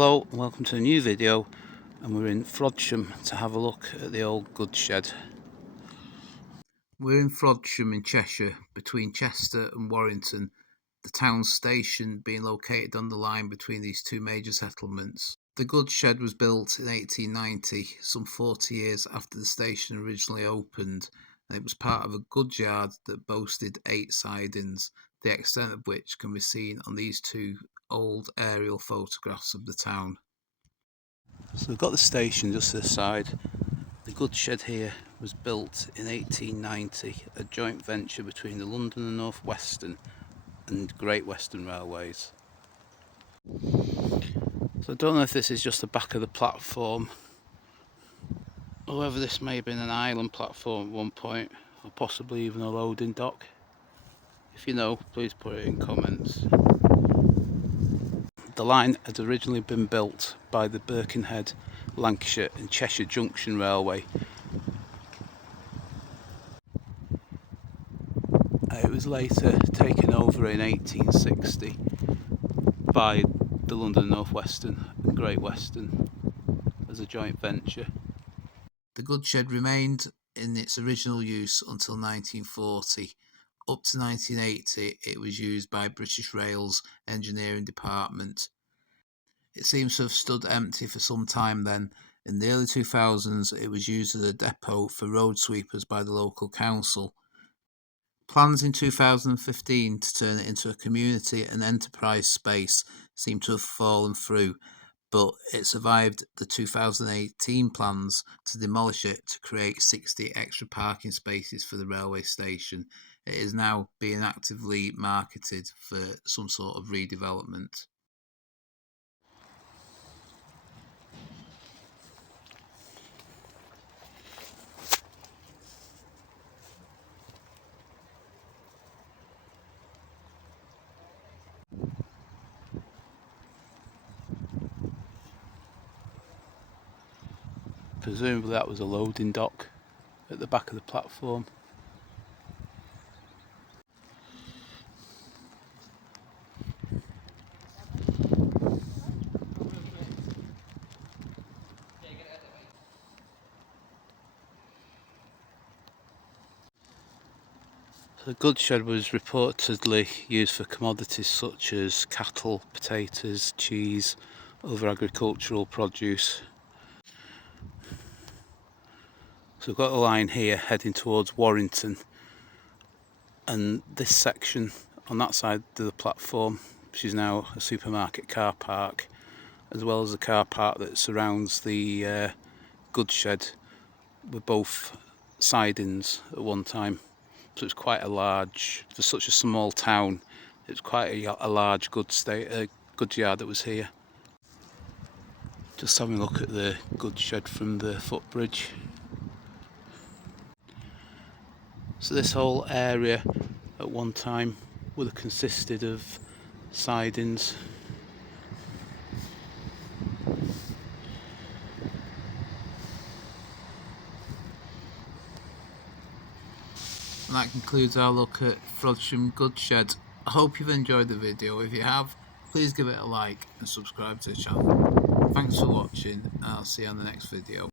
Hello and welcome to a new video, and we're in Frodsham to have a look at the old goods shed. We're in Frodsham in Cheshire, between Chester and Warrington, the town station being located on the line between these two major settlements. The goods shed was built in 1890, some 40 years after the station originally opened, and it was part of a goods yard that boasted 8 sidings, the extent of which can be seen on these two old aerial photographs of the town. So we've got the station just to the side. The goods shed here was built in 1890, a joint venture between the London and North Western and Great Western Railways. So I don't know if this is just the back of the platform, or whether this may have been an island platform at one point, or possibly even a loading dock. If you know, please put it in comments. The line had originally been built by the Birkenhead, Lancashire and Cheshire Junction Railway. It was later taken over in 1860 by the London North Western and Great Western as a joint venture. The goods shed remained in its original use until 1940. Up to 1980 it was used by British Rail's engineering department. It seems to have stood empty for some time then. In the early 2000s it was used as a depot for road sweepers by the local council. Plans in 2015 to turn it into a community and enterprise space seem to have fallen through, but it survived the 2018 plans to demolish it to create 60 extra parking spaces for the railway station. It is now being actively marketed for some sort of redevelopment. Presumably that was a loading dock at the back of the platform. The goods shed was reportedly used for commodities such as cattle, potatoes, cheese, other agricultural produce. So we've got a line here heading towards Warrington, and this section on that side of the platform, which is now a supermarket car park, as well as the car park that surrounds the goods shed, were both sidings at one time. So it's quite a large, for such a small town, it's quite a large goods yard that was here. Just having a look at the goods shed from the footbridge. So this whole area at one time would have consisted of sidings. And that concludes our look at Frodsham Goods Shed. I hope you've enjoyed the video. If you have, please give it a like and subscribe to the channel. Thanks for watching, and I'll see you on the next video.